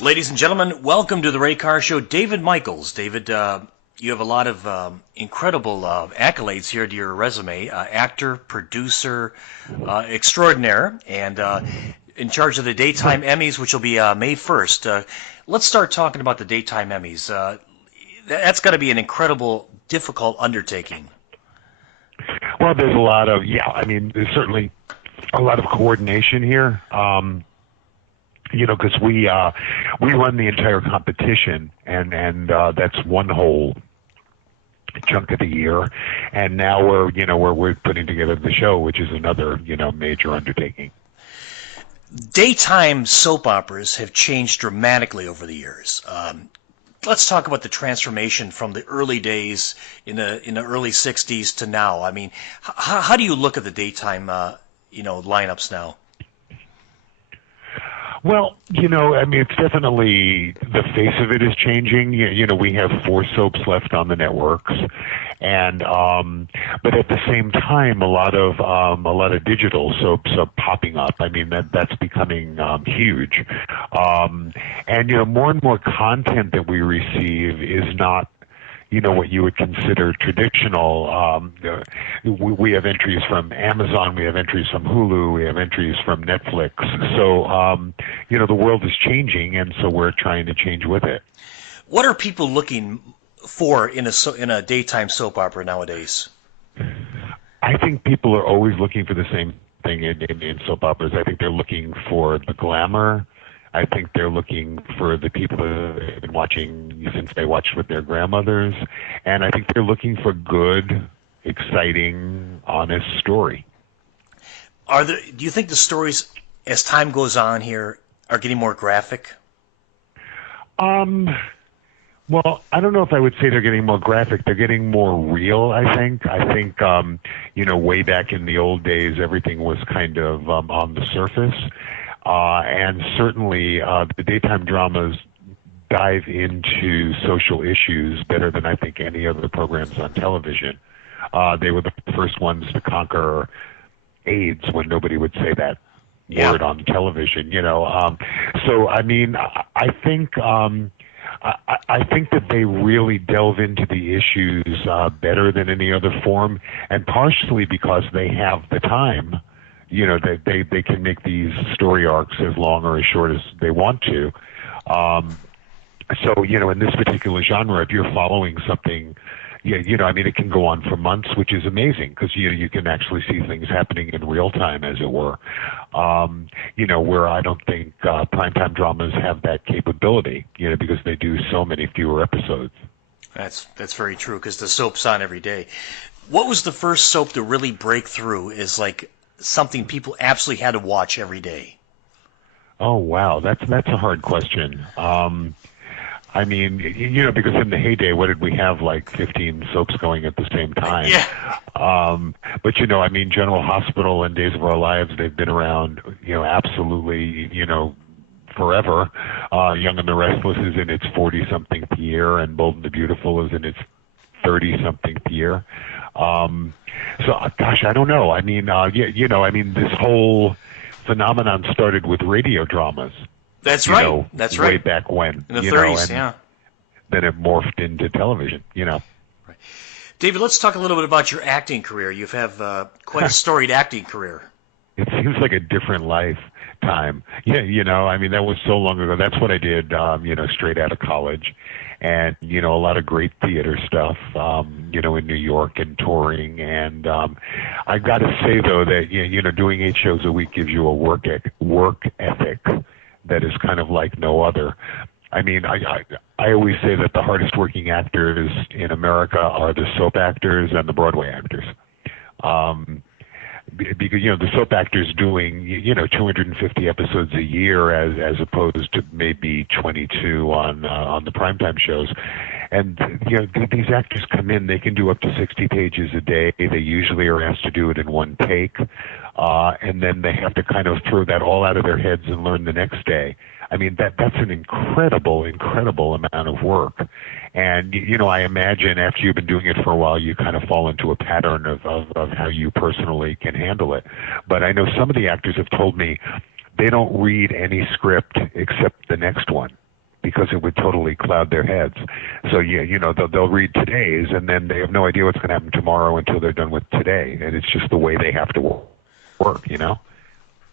Ladies and gentlemen, welcome to the Ray Carr Show. David Michaels. David, you have a lot of incredible accolades here to your resume. Actor, producer, extraordinaire, and in charge of the Daytime Emmys, which will be May 1st. Let's start talking about the Daytime Emmys. That's got to be an incredible, difficult undertaking. Well, there's a lot of, there's certainly a lot of coordination here. Because we run the entire competition, and that's one whole chunk of the year, and now we're putting together the show, which is another major undertaking. Daytime soap operas have changed dramatically over the years. Let's talk about the transformation from the early days in the early '60s to now. I mean, how do you look at the daytime lineups now? Well, it's definitely, the face of it is changing. We have 4 soaps left on the networks, and but at the same time, a lot of digital soaps are popping up. I mean, that's becoming huge, and more and more content that we receive is not what you would consider traditional. We have entries from Amazon, we have entries from Hulu, we have entries from Netflix. So, the world is changing, and so we're trying to change with it. What are people looking for in a daytime soap opera nowadays? I think people are always looking for the same thing in soap operas. I think they're looking for the glamour. I think they're looking for the people that have been watching since they watched with their grandmothers. And I think they're looking for good, exciting, honest story. Do you think the stories, as time goes on here, are getting more graphic? Well, I don't know if I would say they're getting more graphic. They're getting more real, I think. I think, way back in the old days, everything was kind of on the surface. And certainly the daytime dramas dive into social issues better than I think any other programs on television. They were the first ones to conquer AIDS when nobody would say that word on television, So, I mean, I think that they really delve into the issues better than any other form, and partially because they have the time. They can make these story arcs as long or as short as they want to. So, in this particular genre, if you're following something, it can go on for months, which is amazing because, you can actually see things happening in real time, as it were. Where I don't think primetime dramas have that capability, because they do so many fewer episodes. That's very true because the soap's on every day. What was the first soap to really break through is like something people absolutely had to watch every day? Oh, wow. That's a hard question. Because in the heyday, what did we have, like 15 soaps going at the same time? Yeah. But, General Hospital and Days of Our Lives, they've been around, absolutely, forever. Young and the Restless is in its 40-something year, and Bold and the Beautiful is in its 30-something year. Gosh, I don't know. This whole phenomenon started with radio dramas. That's right. That's right. Way back when. In the 30s, Then it morphed into television, Right. David, let's talk a little bit about your acting career. You have quite a storied acting career. It seems like a different lifetime. Yeah, that was so long ago. That's what I did, straight out of college. And, a lot of great theater stuff, in New York and touring. And I got to say, though, that, doing 8 shows a week gives you a work ethic that is kind of like no other. I always say that the hardest working actors in America are the soap actors and the Broadway actors. Because, the soap actors doing, 250 episodes a year as opposed to maybe 22 on the primetime shows. And, these actors come in, they can do up to 60 pages a day. They usually are asked to do it in one take. And then they have to kind of throw that all out of their heads and learn the next day. That's an incredible amount of work. And, I imagine after you've been doing it for a while, you kind of fall into a pattern of how you personally can handle it. But I know some of the actors have told me they don't read any script except the next one. because it would totally cloud their heads. So they'll read today's, and then they have no idea what's going to happen tomorrow until they're done with today, and it's just the way they have to work.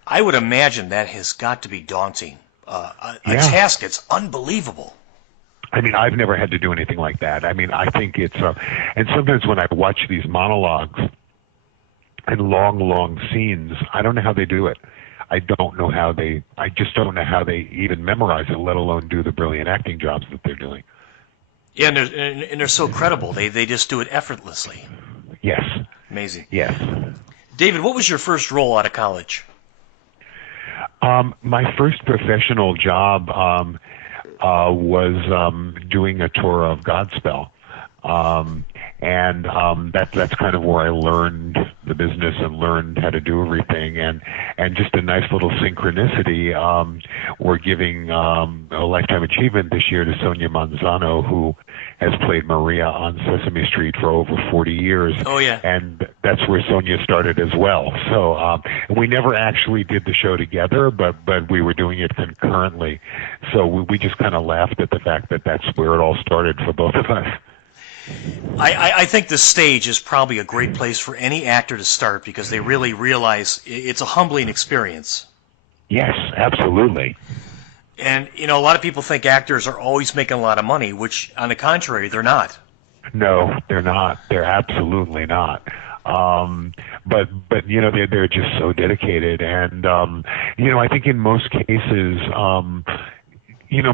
I would imagine that has got to be daunting. A task that's unbelievable. I mean, I've never had to do anything like that. I mean, I think it's and sometimes when I watch these monologues and long scenes, I don't know how they do it. I just don't know how they even memorize it, let alone do the brilliant acting jobs that they're doing. Yeah, and they're so credible. They just do it effortlessly. Yes. Amazing. Yes. David, what was your first role out of college? My first professional job was doing a tour of Godspell. That's kind of where I learned the business and learned how to do everything. And just a nice little synchronicity, we're giving a Lifetime Achievement this year to Sonia Manzano, who has played Maria on Sesame Street for over 40 years. Oh, yeah. And that's where Sonia started as well. So we never actually did the show together, but we were doing it concurrently. So we just kind of laughed at the fact that that's where it all started for both of us. I think the stage is probably a great place for any actor to start because they really realize it's a humbling experience. Yes, absolutely. And, a lot of people think actors are always making a lot of money, which, on the contrary, they're not. No, they're not. They're absolutely not. But they're just so dedicated. And, I think in most cases,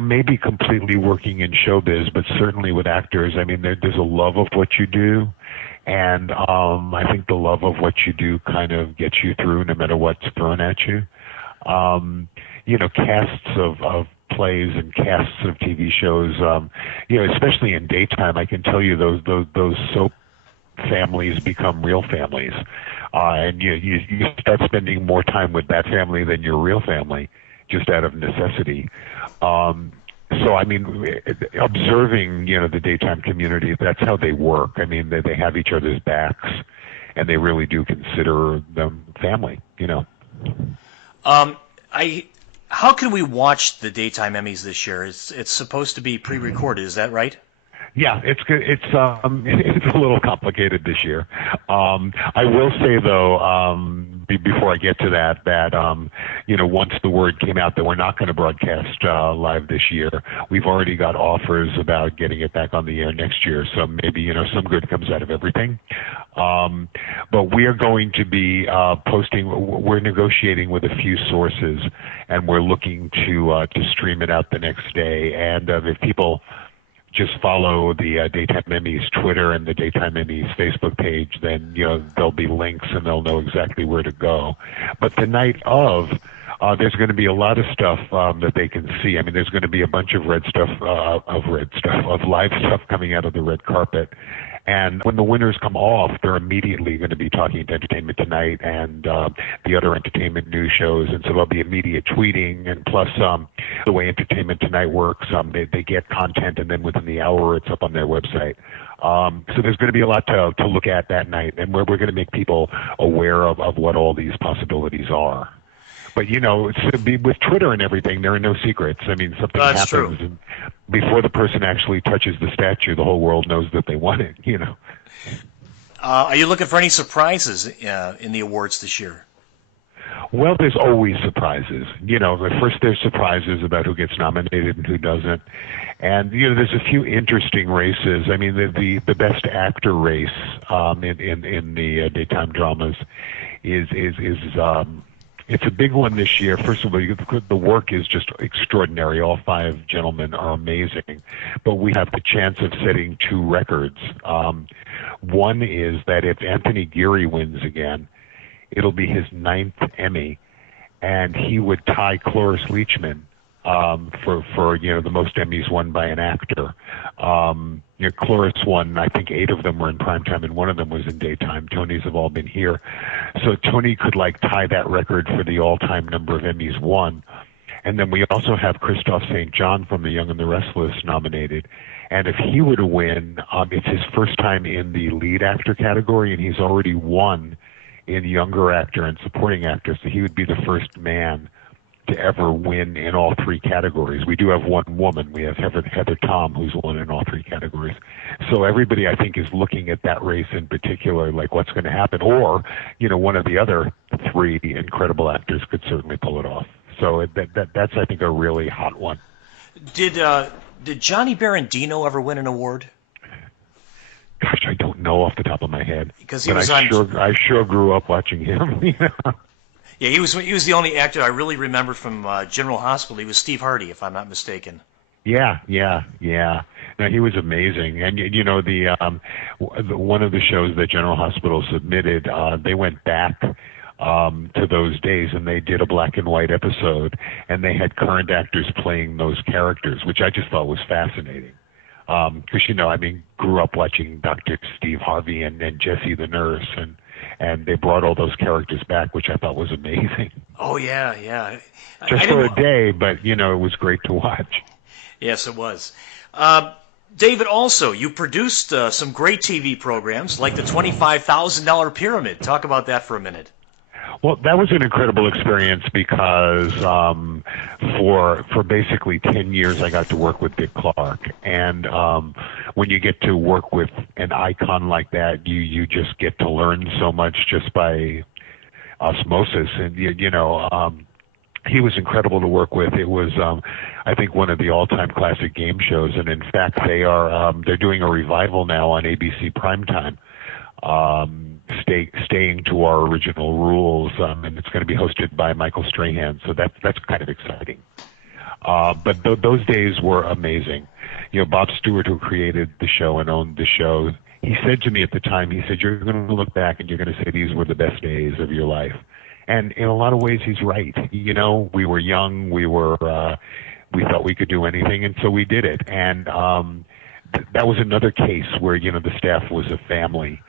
maybe completely working in showbiz, but certainly with actors, I mean, there's a love of what you do. And I think the love of what you do kind of gets you through no matter what's thrown at you. Casts of plays and casts of TV shows, especially in daytime, I can tell you those soap families become real families. And you start spending more time with that family than your real family, just out of necessity. So, I mean, observing, the daytime community, that's how they work. I mean, they have each other's backs, and they really do consider them family, How can we watch the daytime Emmys this year? It's supposed to be pre-recorded, is that right? Yeah, it's good. It's a little complicated this year. I will say though, before I get to that, once the word came out that we're not going to broadcast live this year, we've already got offers about getting it back on the air next year. So maybe some good comes out of everything. But we are going to be posting. We're negotiating with a few sources, and we're looking to stream it out the next day. And if people just follow the Daytime Emmys Twitter and the Daytime Emmys Facebook page, then there'll be links and they'll know exactly where to go. But the night of, there's going to be a lot of stuff that they can see. I mean, there's going to be a bunch of live stuff coming out of the red carpet. And when the winners come off, they're immediately going to be talking to Entertainment Tonight and the other entertainment news shows. And so there'll be immediate tweeting. And plus, the way Entertainment Tonight works, they get content, and then within the hour, it's up on their website. So there's going to be a lot to look at that night. And we're going to make people aware of what all these possibilities are. But, with Twitter and everything, there are no secrets. I mean, something happens, true. And before the person actually touches the statue, the whole world knows that they won it, Are you looking for any surprises in the awards this year? Well, there's always surprises. First there's surprises about who gets nominated and who doesn't. And, there's a few interesting races. I mean, the best actor race in the daytime dramas is it's a big one this year. First of all, the work is just extraordinary. All five gentlemen are amazing. But we have the chance of setting two records. One is that if Anthony Geary wins again, it'll be his 9th Emmy, and he would tie Cloris Leachman for the most Emmys won by an actor. Cloris won, I think 8 of them were in primetime, and 1 of them was in daytime. Tony's have all been here. So Tony could tie that record for the all-time number of Emmys won. And then we also have Christophe St. John from The Young and the Restless nominated. And if he were to win, it's his first time in the lead actor category, and he's already won in younger actor and supporting actor, so he would be the first man to ever win in all three categories. We do have one woman. We have Heather Tom, who's won in all three categories. So everybody, I think, is looking at that race in particular, like what's going to happen. Or, one of the other three incredible actors could certainly pull it off. So that's, I think, a really hot one. Did Johnny Bear and Dino ever win an award? Gosh, I don't know off the top of my head. Because he was on. I sure grew up watching him. Yeah, he was the only actor I really remember from General Hospital. He was Steve Hardy, if I'm not mistaken. Yeah. No, he was amazing. And the one of the shows that General Hospital submitted, they went back to those days, and they did a black and white episode, and they had current actors playing those characters, which I just thought was fascinating. Because grew up watching Dr. Steve Harvey and Jessie the nurse, and they brought all those characters back, which I thought was amazing. Oh yeah. Just for a day, but it was great to watch. Yes, it was. David, also, you produced some great TV programs like the $25,000 Pyramid. Talk about that for a minute. Well, that was an incredible experience because for basically 10 years I got to work with Dick Clark. And when you get to work with an icon like that, you just get to learn so much just by osmosis. And, he was incredible to work with. It was, I think, one of the all-time classic game shows. And, in fact, they're doing a revival now on ABC Primetime. Staying to our original rules, and it's going to be hosted by Michael Strahan, so that's kind of exciting. But those days were amazing. Bob Stewart, who created the show and owned the show, he said to me at the time, he said, "You're going to look back and you're going to say these were the best days of your life." And in a lot of ways, he's right. We were young, we thought we could do anything, and so we did it. And that was another case where the staff was a family.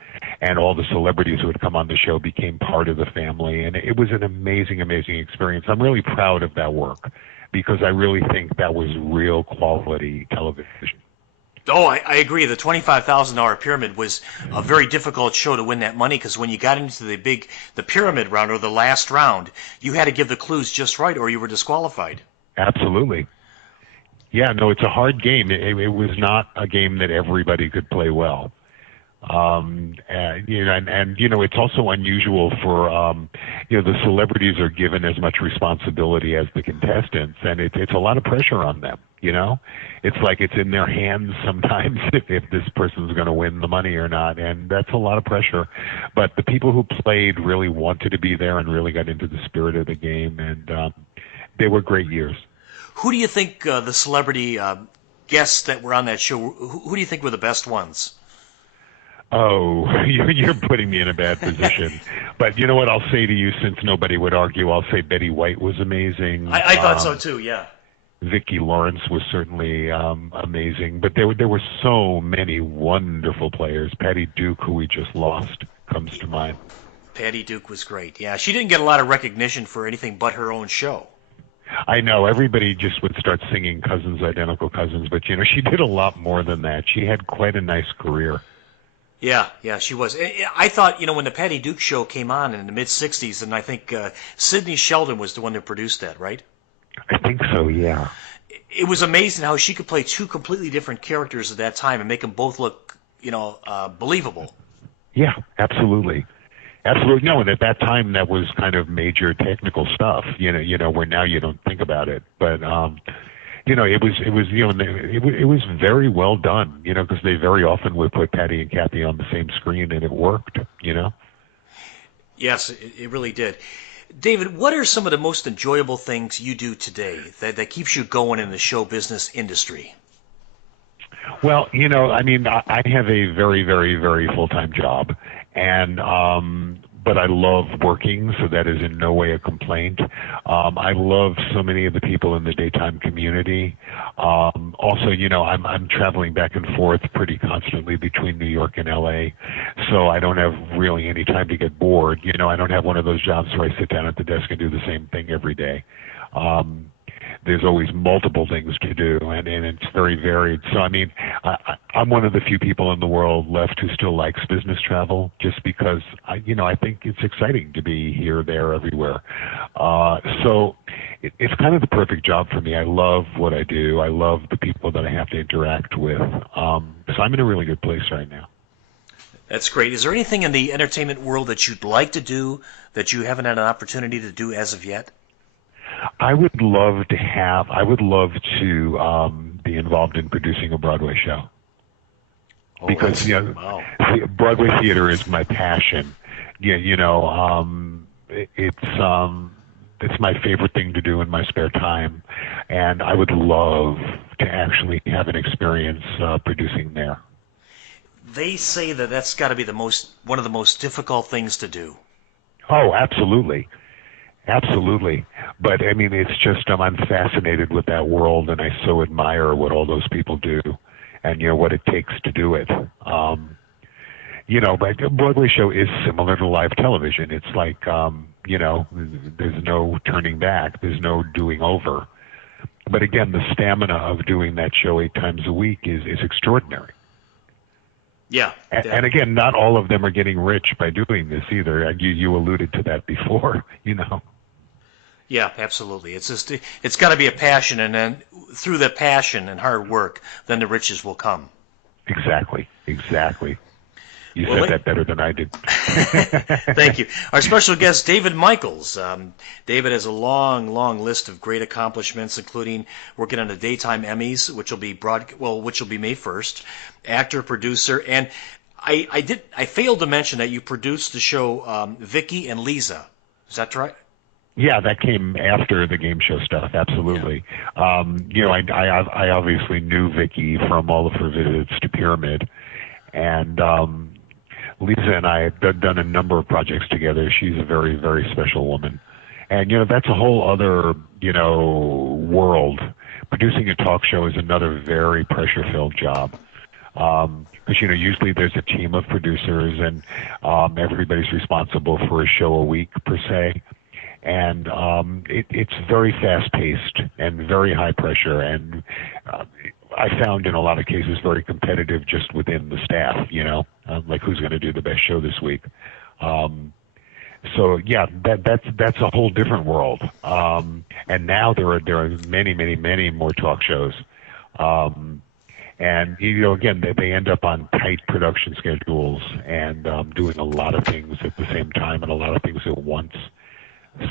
And all the celebrities who had come on the show became part of the family. And it was an amazing, amazing experience. I'm really proud of that work because I really think that was real quality television. Oh, I agree. The $25,000 Pyramid was a very difficult show to win that money because when you got into the pyramid round or the last round, you had to give the clues just right or you were disqualified. Absolutely. Yeah, no, it's a hard game. It was not a game that everybody could play well. It's also unusual for the celebrities are given as much responsibility as the contestants, and it's a lot of pressure on them. It's like it's in their hands sometimes if this person's going to win the money or not, and that's a lot of pressure. But the people who played really wanted to be there and really got into the spirit of the game, and they were great years. Who do you think the celebrity guests that were on that show? Who do you think were the best ones? Oh, you're putting me in a bad position. But you know what I'll say to you, since nobody would argue, I'll say Betty White was amazing. I thought so too, yeah. Vicki Lawrence was certainly amazing. But there were so many wonderful players. Patty Duke, who we just lost, comes to mind. Patty Duke was great, yeah. She didn't get a lot of recognition for anything but her own show. I know. Everybody just would start singing Cousins, Identical Cousins. But, she did a lot more than that. She had quite a nice career. Yeah, she was. I thought, when the Patty Duke show came on in the mid-'60s, and I think Sidney Sheldon was the one that produced that, right? I think so, yeah. It was amazing how she could play two completely different characters at that time and make them both look, believable. Yeah, absolutely. Absolutely. No, and at that time, that was kind of major technical stuff, where now you don't think about it. But, it was very well done, because they very often would put Patty and Kathy on the same screen, and it worked, Yes, it really did. David, what are some of the most enjoyable things you do today that keeps you going in the show business industry? Well, I have a very, very, very full-time job, and but I love working, so that is in no way a complaint. I love so many of the people in the daytime community. Also, I'm traveling back and forth pretty constantly between New York and LA, so I don't have really any time to get bored. I don't have one of those jobs where I sit down at the desk and do the same thing every day. there's always multiple things to do, and it's very varied. So, I mean, I'm one of the few people in the world left who still likes business travel, just because, I think it's exciting to be here, there, everywhere. So it's kind of the perfect job for me. I love what I do. I love the people that I have to interact with. So I'm in a really good place right now. That's great. Is there anything in the entertainment world that you'd like to do that you haven't had an opportunity to do as of yet? I would love to be involved in producing a Broadway show. Because wow. Broadway theater is my passion. It's my favorite thing to do in my spare time, and I would love to actually have an experience producing there. They say that that's got to be one of the most difficult things to do. Oh, absolutely. Absolutely. But, I mean, it's just I'm fascinated with that world, and I so admire what all those people do and, what it takes to do it. But a Broadway show is similar to live television. It's like, there's no turning back. There's no doing over. But, again, the stamina of doing that show 8 times a week is extraordinary. Yeah. And again, not all of them are getting rich by doing this either. You alluded to that before, Yeah, absolutely. It's got to be a passion, and then through that passion and hard work, then the riches will come. Exactly. You said that better than I did. Thank you. Our special guest, David Michaels. David has a long, long list of great accomplishments, including working on the daytime Emmys, which will be May 1st. Actor, producer, and I failed to mention that you produced the show Vicky and Lisa. Is that right? Yeah, that came after the game show stuff. Absolutely. Yeah. I obviously knew Vicky from all of her visits to Pyramid, and Lisa and I have done a number of projects together. She's a very, very special woman. And, that's a whole other, world. Producing a talk show is another very pressure-filled job. Because, usually there's a team of producers and everybody's responsible for a show a week, per se. And it's very fast-paced and very high pressure, and I found in a lot of cases very competitive just within the staff, like who's going to do the best show this week. So yeah, that's a whole different world. And now there are many, many, many more talk shows. And again, they end up on tight production schedules and doing a lot of things at the same time and a lot of things at once.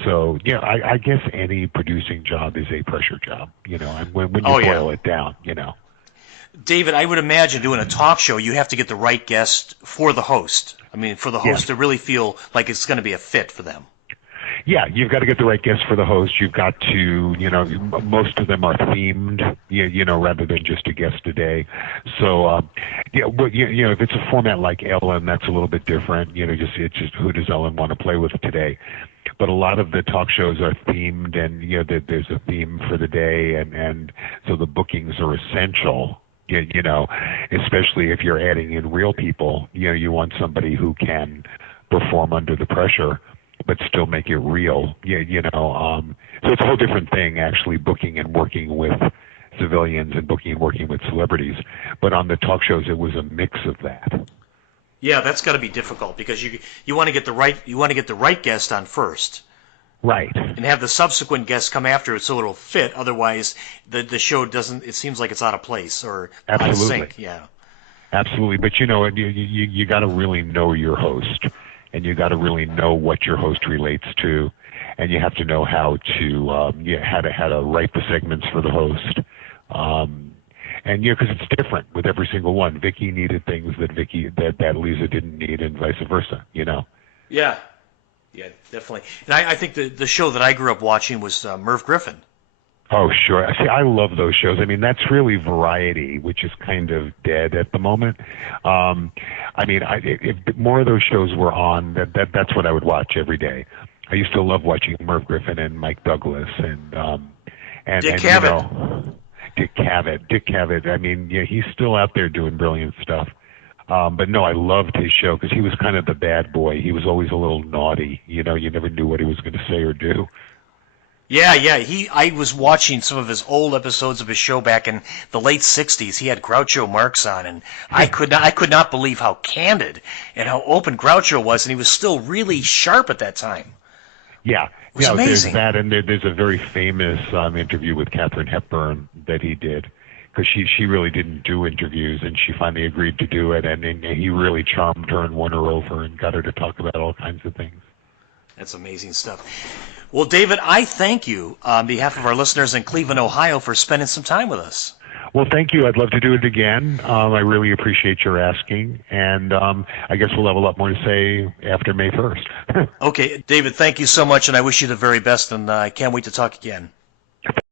So yeah, I guess any producing job is a pressure job, and when you boil it down, David, I would imagine doing a talk show, you have to get the right guest for the host. I mean, for the host to really feel like it's going to be a fit for them. Yeah, you've got to get the right guest for the host. You've got to, most of them are themed, rather than just a guest a day. So, if it's a format like Ellen, that's a little bit different. It's just who does Ellen want to play with today? But a lot of the talk shows are themed, and there's a theme for the day, and so the bookings are essential. Especially if you're adding in real people, you want somebody who can perform under the pressure, but still make it real. So it's a whole different thing, actually, booking and working with civilians and booking and working with celebrities. But on the talk shows, it was a mix of that. Yeah, that's got to be difficult because you want to get the right guest on first. Right. And have the subsequent guests come after it so it'll fit. Otherwise, the show doesn't. It seems like it's out of place or out of sync. Yeah. Absolutely, but you got to really know your host, and you got to really know what your host relates to, and you have to know how to how to write the segments for the host. And because it's different with every single one. Vicky needed things that Lisa didn't need, and vice versa. Yeah, definitely. And I think the show that I grew up watching was Merv Griffin. Oh, sure. See, I love those shows. I mean, that's really variety, which is kind of dead at the moment. If more of those shows were on, that's what I would watch every day. I used to love watching Merv Griffin and Mike Douglas and Dick Cavett. Dick Cavett. I mean, he's still out there doing brilliant stuff. But no, I loved his show because he was kind of the bad boy. He was always a little naughty. You never knew what he was going to say or do. Yeah, yeah. I was watching some of his old episodes of his show back in the late '60s. He had Groucho Marx on, and I could not believe how candid and how open Groucho was, and he was still really sharp at that time. Yeah, It was there's amazing. that, and there's a very famous interview with Katharine Hepburn that he did, because she really didn't do interviews, and she finally agreed to do it, and he really charmed her and won her over and got her to talk about all kinds of things. That's amazing stuff. Well, David, I thank you on behalf of our listeners in Cleveland, Ohio, for spending some time with us. Well, thank you. I'd love to do it again. I really appreciate your asking, and I guess we'll have a lot more to say after May 1st. Okay, David, thank you so much, and I wish you the very best, and I can't wait to talk again.